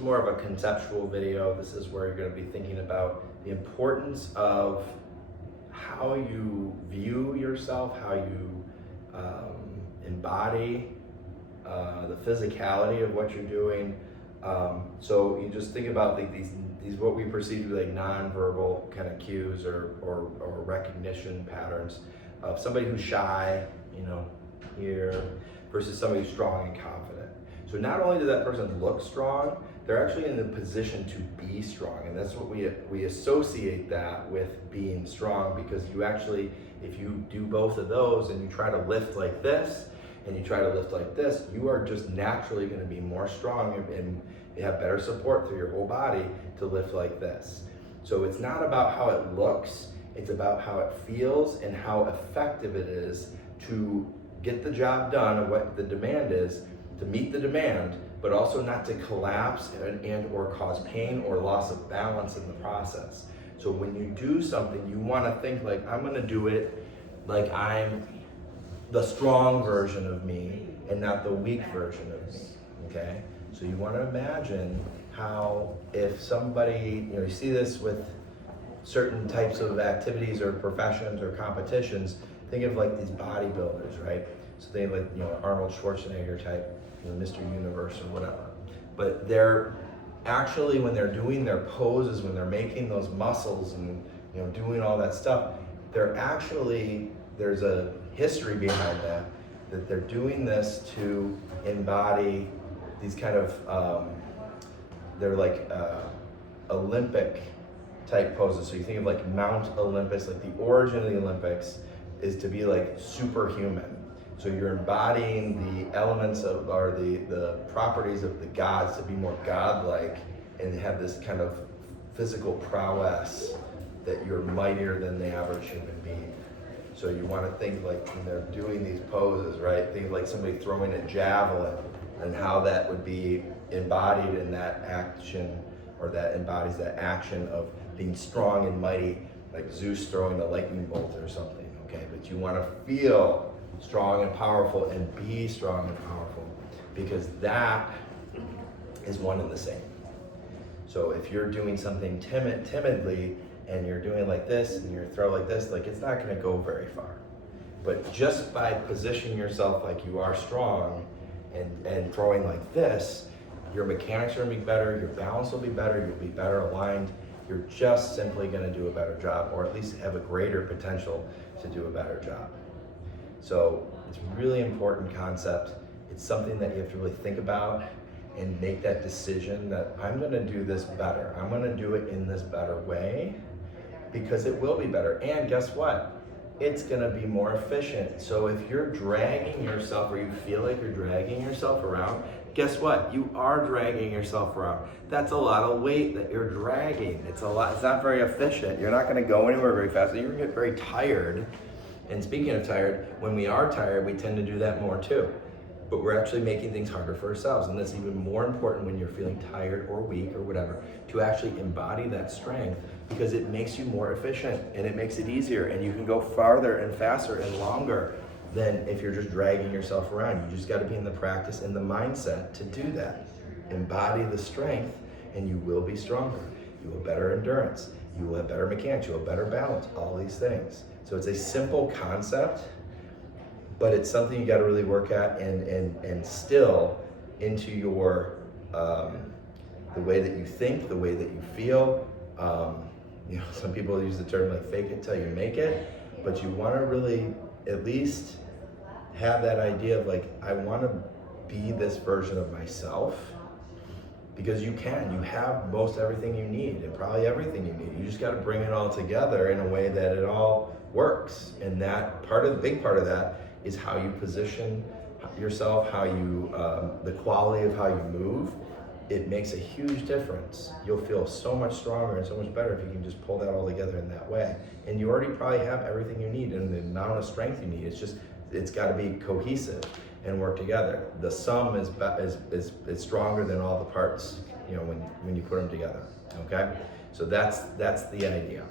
is more of a conceptual video. This is where you're going to be thinking about the importance of how you view yourself, how you embody the physicality of what you're doing. So you just think about these what we perceive to be like nonverbal kind of cues or recognition patterns of somebody who's shy, here, versus somebody who's strong and confident. So not only does that person look strong, they're actually in the position to be strong, and that's what we associate that with being strong, because you actually, if you do both of those and you try to lift like this and you try to lift like this, you are just naturally going to be more strong and you have better support through your whole body to lift like this. So it's not about how it looks, it's about how it feels and how effective it is to get the job done of what the demand is, to meet the demand, but also not to collapse and or cause pain or loss of balance in the process. So when you do something, you want to think like, I'm going to do it like I'm the strong version of me and not the weak version of me, okay? So you want to imagine how if somebody, you see this with certain types of activities or professions or competitions, think of like these bodybuilders, right? So they like, Arnold Schwarzenegger type, Mr. Universe or whatever. But they're actually, when they're doing their poses, when they're making those muscles and doing all that stuff, they're actually, there's a history behind that they're doing this to embody these kind of, they're like Olympic type poses. So you think of like Mount Olympus, like the origin of the Olympics is to be like superhuman. So you're embodying the elements of, or the properties of the gods to be more godlike and have this kind of physical prowess that you're mightier than the average human being. So you want to think like when they're doing these poses, right? Think like somebody throwing a javelin and how that would be embodied in that action, or that embodies that action of being strong and mighty, like Zeus throwing a lightning bolt or something, okay? But you want to feel strong and powerful and be strong and powerful, because that is one and the same. So if you're doing something timidly and you're doing like this and you throw like this, like it's not going to go very far. But just by positioning yourself like you are strong and throwing like this, your mechanics are going to be better, your balance will be better, you'll be better aligned. You're just simply going to do a better job, or at least have a greater potential to do a better job. So it's a really important concept. It's something that you have to really think about and make that decision that I'm going to do this better. I'm going to do it in this better way, because it will be better. And guess what? It's going to be more efficient. So if you're dragging yourself, or you feel like you're dragging yourself around, guess what? You are dragging yourself around. That's a lot of weight that you're dragging. It's not very efficient. You're not going to go anywhere very fast. You're going to get very tired. And speaking of tired, when we are tired, we tend to do that more too. But we're actually making things harder for ourselves. And that's even more important when you're feeling tired or weak or whatever, to actually embody that strength, because it makes you more efficient and it makes it easier, and you can go farther and faster and longer than if you're just dragging yourself around. You just got to be in the practice and the mindset to do that. Embody the strength and you will be stronger. You will have better endurance. You will have better mechanics. You will have better balance, all these things. So it's a simple concept, but it's something you got to really work at and instill into your, the way that you think, the way that you feel. Some people use the term like fake it till you make it, but you want to really at least have that idea of like, I want to be this version of myself, because you have most everything you need, and probably everything you need. You just got to bring it all together in a way that it all works. And that big part of that is how you position yourself, how you, the quality of how you move. It makes a huge difference. You'll feel so much stronger and so much better if you can just pull that all together in that way. And you already probably have everything you need and the amount of strength you need. It's got to be cohesive and work together. The sum is stronger than all the parts, when you put them together. Okay, so that's the idea.